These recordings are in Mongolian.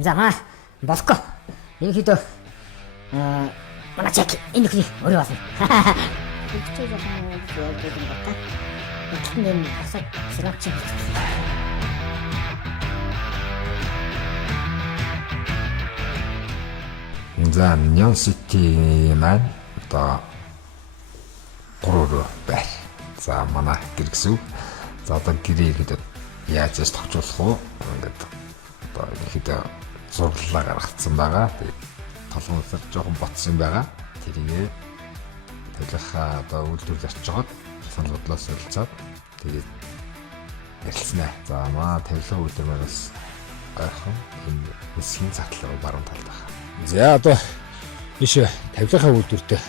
За болохгүй. Ерөнхийдөө манай чек энэ ихний өөрөө болно. Тэгчээ жоохон яадаг юм байна. Итгэн юм босоо сэрэмч. За Neon City маань одоо 3 байр. За манай гэр гэсэн. За одоо гэрээ гэдэг яаж ч товчуулах уу? Ингээд одоо ихэд зурлаа гаргацсан байгаа. Тэгээд толгоосоор жоохон ботсон байгаа. Тэрийг талхаа одоо үйлдвэрлэж очиж жоод санал бодлоос солилцоод тэгээд ярилцсанаа. За маа тавилга өдөр манаас гайхан энэ хэсгийн затлаа баруун талд байна. За одоо биш тавилгын үйлдвэртэй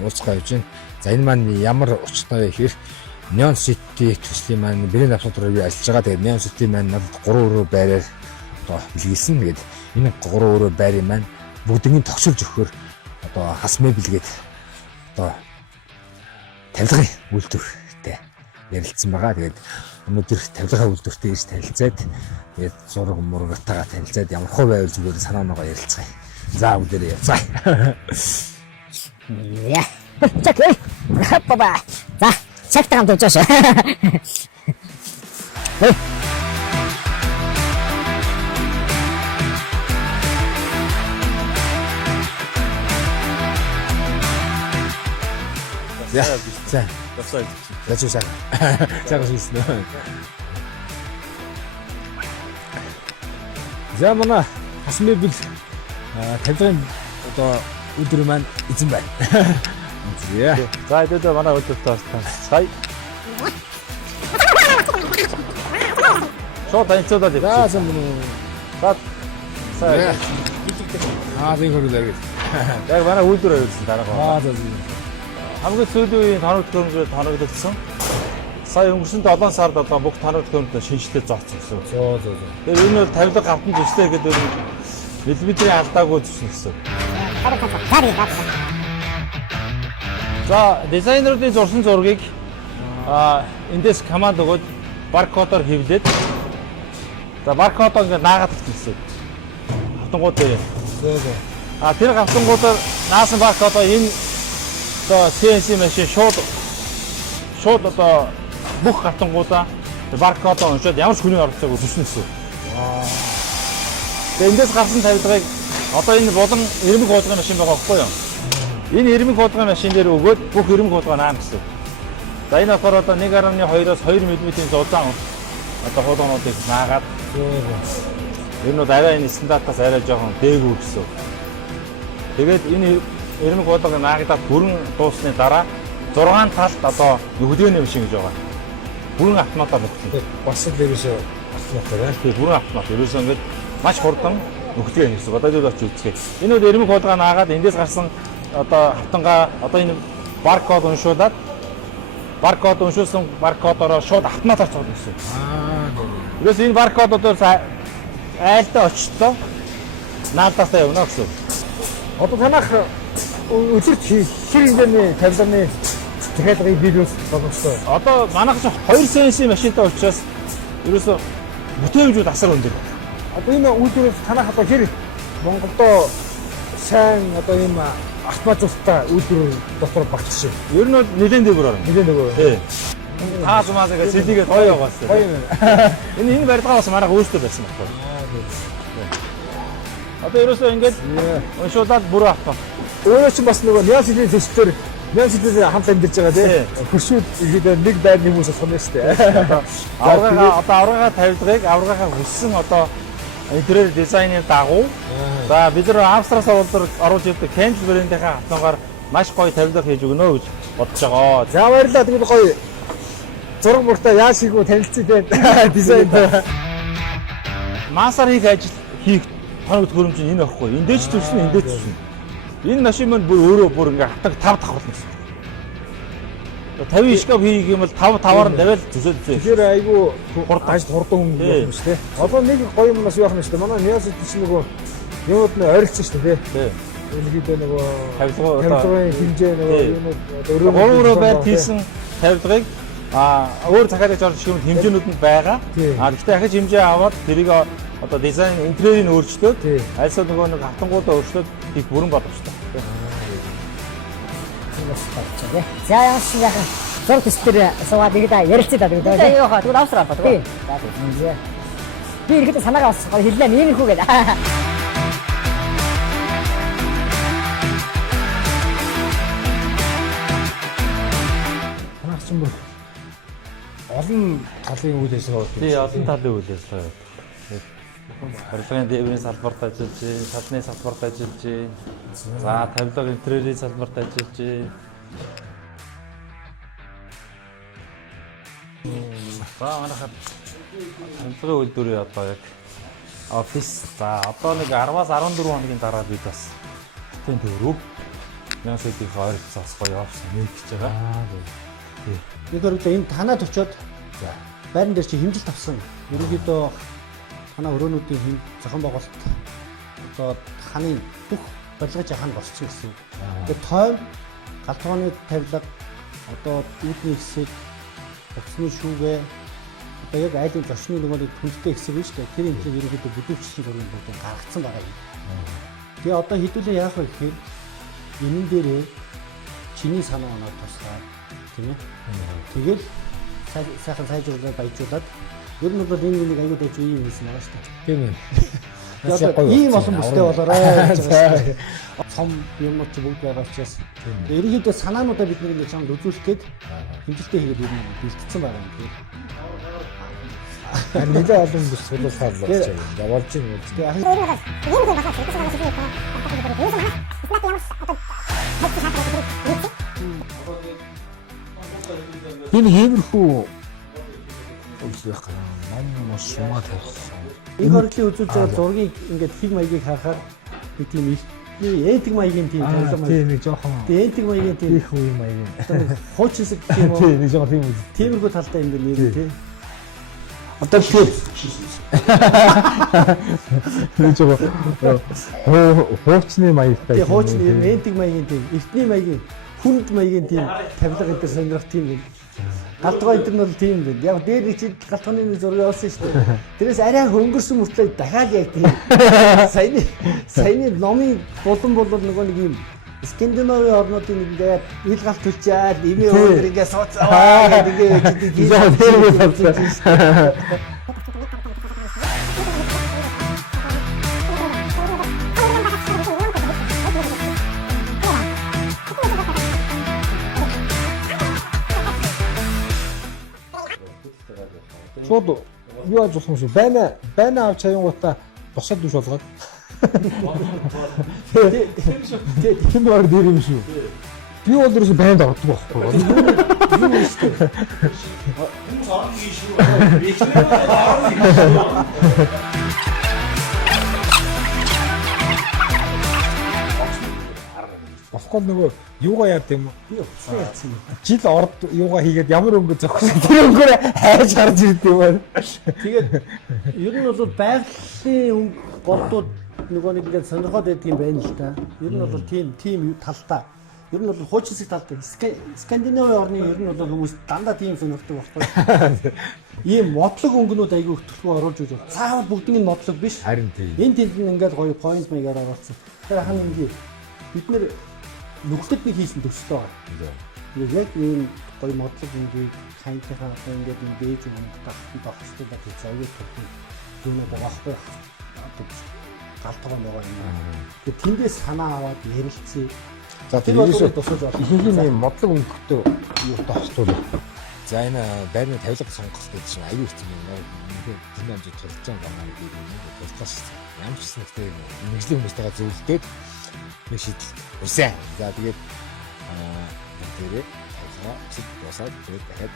уулзгаа явж байна. За энэ маань ямар учиртай вэ гэхээр Neon City төслийн маань брэнд австрал руу ажиллаж байгаа. Тэгээд Neon City маань надад 3 өрөө байраар одоо бэлгэлсэн. Тэгээд энэ 3 өрөө байрын маань бүгднийг тогшуулж өгөхөөр одоо хас мебелгээд одоо тавилгын үйлдвэртэй ярилцсан байгаа. Тэгээд өнөөдөр тавилгын үйлдвэртэй ирж танилцаад тэгээд зураг мургатайгаа танилцаад ямар хөө байвал зүгээр санаанагаа ярилцгаая. За үдэрээ явцгаа. Яа. Чек. Баба. За, чек таам дууч. За. Зачаа. Загасна. За манай хас мебел тавилгын одоо өдөр маань эзэн байна. Зя. За өдөр манай өдөр тасцгаая. Шот танилцуулаад ирсэн. За сайн байна уу? Сайн. Тийм хөрөлөө. Яг манай үйлдвэр явуулсан дараагаа. За. Хамгийн сүүлийн үеийн тоног төхөөрөмжөд тоногдсон. Сая өнгөрсөн 7 сард одоо бүх тоног төхөөрөмжөд шинжилгээ зооцсон гэсэн. Зөө. Тэгэхээр энэ бол тавилга гавтан төслөө гэдэг мэлбитрийн алдаагүй төсөл гэсэн. За дизайнеруудын зурсан зургийг эндээс команд өгөөд баркодоор хэвлээд за баркодоо ингээд наагаад ирсэн. Хавтангууд дээр. Зөө. Тэр хавтангуудаар наасан баркодоо энэ одоо CNC машин шууд одоо бүх хавтангуудаа баркодоо уншаад ямар ч хүний оролцоогүй төснө гэсэн. Тэгээд эндээс гарсан тавилгыг одоо энэ болон ирмэг хуудгын машин байгаа байхгүй юу? Энэ ирмэг хуудгын машин дээр өгөөд бүх ирмэг хуудгаа наам гэсэн. За энэ болохоор одоо 1.2-оос 2 мм-ийн зузаан одоо хуудгаануудыг наагаад ер нь арай энэ стандартаас арай жоохон дээгүүр гэсэн. Тэгээд энэ ирмэг хуудгыг наагадаа бүрэн дуусны дараа 6 талд одоо нөхдөний машин гэж байгаа. Бүрэн автоматар нөхдөг. Бас л ерөөсөө автоматар. Тийм бүрэн автомат. Ерөөсөө ингэж маш хурдан нөхдөг юм шиг. Одоо зүйл очиж үзье. Энэ үл ирмэг хуудгаа наагаад эндээс гарсан одоо хавтангаа одоо энэ баркод уншуулад баркод уншуулсан баркодороо шууд автоматар цуглах гэсэн. Ерөөсөө энэ баркодоор айлдаа очилоо наалдаасаа явна гэсэн. Одоо танах өдөрт хэр хэмжээний тавилганы захиалгыг биелүүлж боломжтой. Одоо манайх ч 2 CNC машинтай учраас ерөөсөө бүтээмжүүд асар өндөр. Одоо энэ үйлдвэрээс танах одоо хэр Монголдо сайн одоо ийм автоматжуулалттай үйлдвэр дотор багтсан. Ер нь бол нэлээд дээгүүр орно. Нэлээд нөгөө. Тий. Таасмаасаа сэлигээ гоё яваасан. Энэ барилгаа бас манайх өөрсдөө байсан байхгүй. Одоо ерөөсөө ингэж уншуулаад бүрэн автомат. Өөрөө ч бас нөгөө Neon City төсөлтөр Neon City-тэй хамт амьдарч байгаа тийм. Хөршүүд ихэд нэг байрны хүмүүс болох юм шүү дээ. Аврагын тавилгыг аврагынхаа хүссэн одоо интерьер дизайнер дагуу. За бид нар Австраас оруулж ирдэг Kenzel брэндийнхээ автогаар маш гоё тавилга хийж өгнө гэж бодож байгаа. За баярлалаа. Тэгвэл гоё зураг муртаа яаж хийх вэ танилцъя тийм дизайн. Масаар хийх тоног төхөөрөмж энэ байхгүй. Эндээч төсөл эндээч төсөл. Энэ машин маань бүр өөрөө ингээ хатаг 5 давхарлна гэсэн. 50 шкаф хийх юм бол 5-5-аар нь даваад төсөөлж. Тэгэхээр айгүй хурдан хүн юм шүү дээ. Одоо нэг гоё юм бас яах юм шүү дээ. Манай Neon City чинь нөгөө юмуд нь ойролцсон шүү дээ. Тий. Өнөөдөр нөгөө тавилгын хэмжээ нөгөө юмуд одоо өөрөө байд хийсэн тавилгыг өөр захиалагч орж ирэх юм хэмжээнүүд нь байгаа. Гэхдээ ахиж хэмжээ аваад тэрийг одоо дизайн интерьерийг өөрчлөөд альсаа нөгөө нэг хатангуудаа өөрчлөөд их бүрэн боломжтой. За яаш яхан зур төстөр суугаад ирээд ярилцъя даа гэдэг. Тэгээ яах вэ? Тэгвэл авсраа ба тэгвэл. Би ирэхэд санаагаа бас хэллээ нэмэрхүү гэдэг. Манайх ч юм бол олон талын үйл ажиллагаа Тий, олон талын үйл ажиллагаа явуулдаг. Харилцааны дээврийн салбарт ажиллаж, салны салбарт ажиллаж, за тавилга интерьерийн салбарт ажиллаж. За манайхад тавилгын үйлдвэрийн одоо яг офис за одоо нэг 10-аас 14 хоногийн дараа бид бас тийм төрөв. Ясуудын ойролцоос гоё офис нэгж байгаа. Нэг өрөвдөө энэ танаад очиод байран дээр чи хэмжилт авсан. Ерөнхийдөө танаа өрөөнүүдийн зохион байгуулалт одоо ханы бүх барилгаж аханд босчих гэсэн. Тэгээд тойм галтгооны тавилга одоо үүдний хэсэг утасны шүүгээ одоо яг айлын зочны нөгөө хүндтэй хэсэг биш үү? Тэр энэ ерөнхийдөө бүдүүрчлийн өрөөнд бүгд гаргацсан байгаа юм. Тэгээ одоо хэдүүлээ яах вэ гэхээр энэ дээрээ чиний санаа оноо тусгаад тийм ээ. Тэгэл сайхан сайжруулаад баяжуулаад ер нь бол энэ нэг аюул дэж юм хийсэн байгаа шүү дээ. Тийм ээ. Яг ийм олон бүстэй болоорой гэж байна шүү дээ. Цом юмнууд ч бүгд байгаа учраас ерөнхийдөө санаануудаа бид нэг чамд үзүүлэх гээд хэмжилтээ хийгээд ер нь бэлтгэсэн байгаа юм. Тэгэхээр нэлээд олон бүс суулгахаар болж байна. Явуулж байна. Энэ хэмэрхүү үзэх ном шумаа тавьсан. Энэ ордлын үзүүлж байгаа зургийг ингээд хиг маягийг харахаар нэг тийм энтэг маягийн тийм тавилга маяг. Тийм нэг жоохон. Тэгээ энтэг маягийн тийм их үе маягийн. хуучинсэг тийм үү. Тийм нэг жоохон тийм үз. Тиймэрхүү талтай юм байна нэр тийм. Одоо тэр нэг жоохон хуучны маягтай. Тэгээ хуучны энтэг маягийн тийм эртний маягийн хүнд маягийн тийм тавилга гэдэг сонирхох тийм юм. Галтгоо энэ нь бол тийм юм. Яг дээр нэг чи галтгооны нэг зураг явуулсан шүү дээ. Тэрээс арай хөнгөрсөн мөртлөө дахиад яг тийм саяны номын булан нөгөө нэг юм Скандинавын орнуудын ингээд ил галт төлчаад имээ өөр ингээд сууцаа гэдэг шууд юу яаж болох юм шиг байна авч чаянгуудаа босоод дүш болгоод тийм баг дээр юм шүү. Би бол ерөөсөй байнд ордог байхгүй. Юу юм шүү. Хүмүүс орно гэж шүү. Босгол нөгөө юугаа яад юм би уцсан яцсан. жил орд юугаа хийгээд ямар өнгө зохисон тэр өнгөөр хайж гарч ирд юм байна. Тэгээд ер нь бол байгалийн өнгө голдууд нөгөө нэг ингээд сонирхоод байдаг юм байна л та. Ер нь бол тийм талтай. Ер нь бол хуучинсэг талтай. Скандинавын орны ер нь бол хүмүүс дандаа тийм сонирхдаг байхгүй. Ийм модлог өнгөнүүд айгүй хөтөлбөр оруулж өгч байна. Цаавал бүгдийн нь модлог биш. Харин тийм. Энд тэнд нь ингээд гоё point маягаар оруулсан. Тэр хань ингээд бид нэр нүхтэд нэг хийсэн төстэй байгаа. Ингээд яг ийм гоё модлог ингээд хайнтайхаа ингээд нэг бэж өнгө тахтай гэж аюул төлөв. Юунаа байгаа байхгүй. Галтгоо байгаа юм. Тэгээд тэндээс санаа аваад ярилцъя. За тэрээс ихэнх нь модлог өнгөтэй юу тохтол. За энэ байрны тавилга сонгох гэдэг чинь аюул хэцүү юм. Тэр амжилт тулж байгаа юм гэдэг юм. Тулгаас ямар ч нэгтэй мэрэгжлийн хүмүүстэйгээ зөвлөдөд нэг шийдэл үсэн. За тэгээд тэрээ тавилга цэд босаад тэгээд дахиад